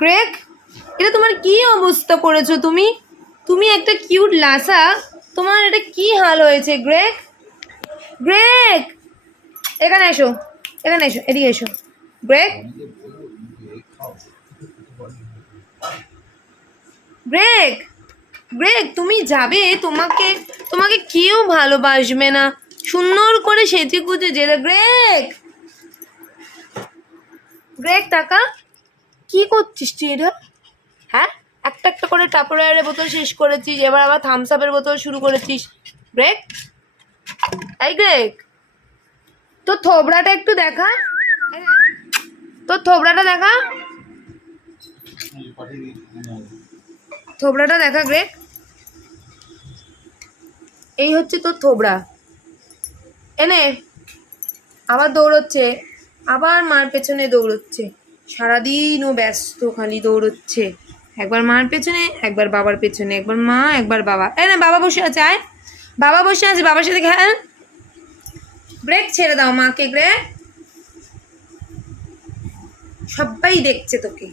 গ্রেক এটা তোমার কি অবস্থা করেছ তুমি? তুমি একটা কিউট লাসা, তোমার এটা কি হাল হয়েছে গ্রেক গ্রেক এখানে এসো এখানে এসো, এদিকে এসো। গ্রেক গ্রেক গ্রেক তুমি যাবে, তোমাকে তোমাকে কেউ ভালোবাসবে না। সুন্দর করে সেজে গুজে যেতে গ্রেক গ্রেক টাকা কি করছিস তুই এটা? হ্যাঁ? একটা একটা করে টাপোয়ারের বোতল শেষ করেছিস, এবার আবার থামস আপের বোতল শুরু করেছিস। গ্রেক এই গ্রেক তোর থোবড়াটা একটু দেখা। তোর থোবড়াটা দেখা। থোবড়াটা দেখা গ্রেক এই হচ্ছে তোর থোবড়া এনে, আবার দৌড়চ্ছে। আবার মার পেছনে দৌড়চ্ছে। সারাদিন ও ব্যস্ত খালি দৌড়চ্ছে। একবার মার পেছনে, একবার বাবার পেছনে, একবার মা, একবার বাবা। হ্যাঁ না, বাবা বসে আছে, আয়। বাবা বসে আছে, বাবার সাথে খেল ব্রেক ছেড়ে দাও মাকে ব্রেক সবাই দেখছে তোকে।